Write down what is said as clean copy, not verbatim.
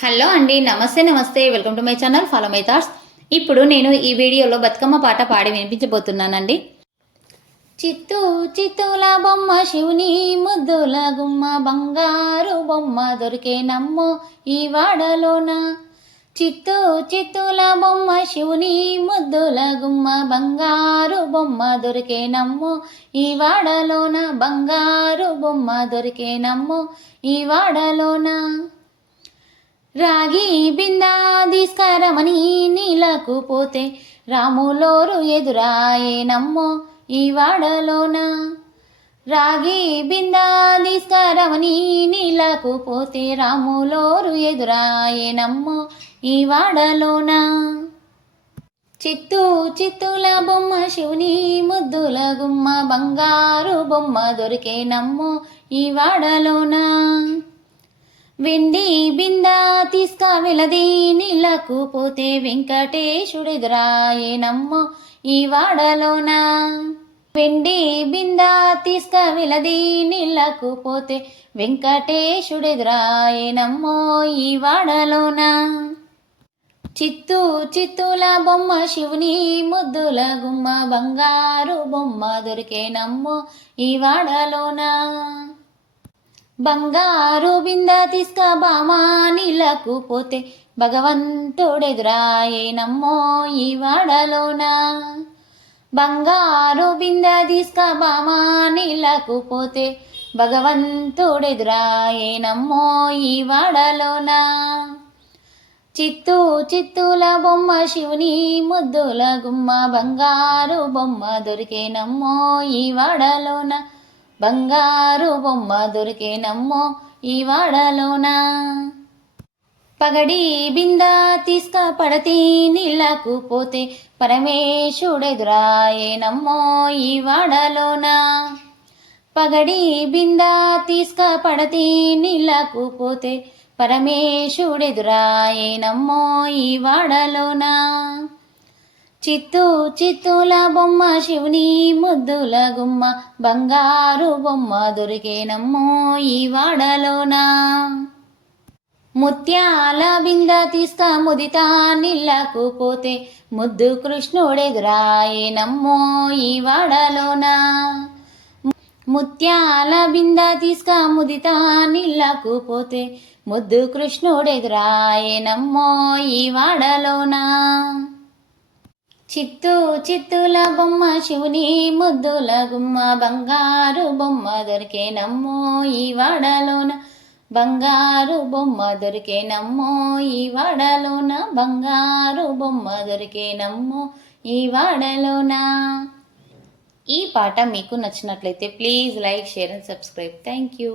Hello అండి, నమస్తే నమస్తే, welcome to my channel follow my thoughts. ఇప్పుడు నేను ఈ వీడియోలో బతుకమ్మ పాట పాడి వినిపించబోతున్నానండి. చిత్తూ చిత్తుల బొమ్మ శివుని ముద్దుల గుమ్మ, బంగారు బొమ్మ దొరికే నమ్మో ఈ వాడలోన. చిత్తూ చిత్తుల బొమ్మ శివుని ముద్దుల గుమ్మ, బంగారు బొమ్మ దొరికే నమ్మో ఈ వాడలోన, బంగారు బొమ్మ దొరికే నమ్మో ఈ వాడలోన. రాగి బిందా తీసుకరమని నీళ్ళకు పోతే, రాములోరు ఎదురాయే నమ్మో ఈ వాడలోన. రాగి బిందా తీసుకరమని నీళ్ళకు పోతే, రాములోరు ఎదురాయే నమ్మో ఈ వాడలోన. చిత్తూ చిత్తుల బొమ్మ శివుని ముద్దుల గుమ్మ, బంగారు బొమ్మ దొరికే నమ్మో ఈ వాడలోన. వెండి బిందా తీసుక వెలది నీళ్ళకు పోతే, వెంకటేశుడెదురాయే నమ్మో ఈ వాడలోన. వెండి బిందా తీసుక వెలది నీళ్ళకు పోతే, వెంకటేశుడెదురాయే నమ్మో ఈ వాడలోన. చిత్తూ చిత్తుల బొమ్మ శివుని ముద్దుల గుమ్మ, బంగారు బొమ్మ దొరికే నమ్మో ఈ వాడలోన. బంగారు బింద తీసుక బామా నీళ్ళకు పోతే, భగవంతుడెదురాయే నమ్మో ఈ వాడలోన. బంగారు బింద తీసుక బామా నీళ్ళకు పోతే, భగవంతుడెదురాయే నమ్మో ఈ వాడలోన. చిత్తూ చిత్తుల బొమ్మ శివుని ముద్దుల గుమ్మ, బంగారు బొమ్మ దొరికే నమ్మో ఈ వాడలోన, బంగారు బొమ్మ దొరికే నమ్మో ఈ వాడలోన. పగడి బిందా తీసుక పడతి నీళ్ళకు పోతే, పరమేశుడెదురాయే నమ్మో ఈ వాడలోన. పగడి బిందా తీసుక పడతి నీళ్ళకు పోతే, పరమేశుడెదురాయే నమ్మో ఈ వాడలోన. చిత్తూ చిత్తుల బొమ్మ శివుని ముద్దుల గుమ్మ, బంగారు బొమ్మ దొరికే నమ్మో ఈ వాడలోన. ముత్యాల బింద తీసుక ముదితా నీళ్ళకు పోతే, ముద్దు కృష్ణుడెదురాయే నమ్మో ఈ వాడలోన. ముత్యాల బింద తీసుక ముదితా నీళ్ళకు పోతే, ముద్దు కృష్ణుడెదురాయే నమ్మో ఈ వాడలోన. చిత్తూ చిత్తుల బొమ్మ శివుని ముద్దుల గుమ్మ, బంగారు బొమ్మ దొరికే నమ్మో ఈ వాడలోన, బంగారు బొమ్మ దొరికే నమ్మో ఈ వాడలోన, బంగారు బొమ్మ దొరికే నమ్మో ఈ వాడలోన. ఈ పాట మీకు నచ్చినట్లయితే please like, share and subscribe. Thank you.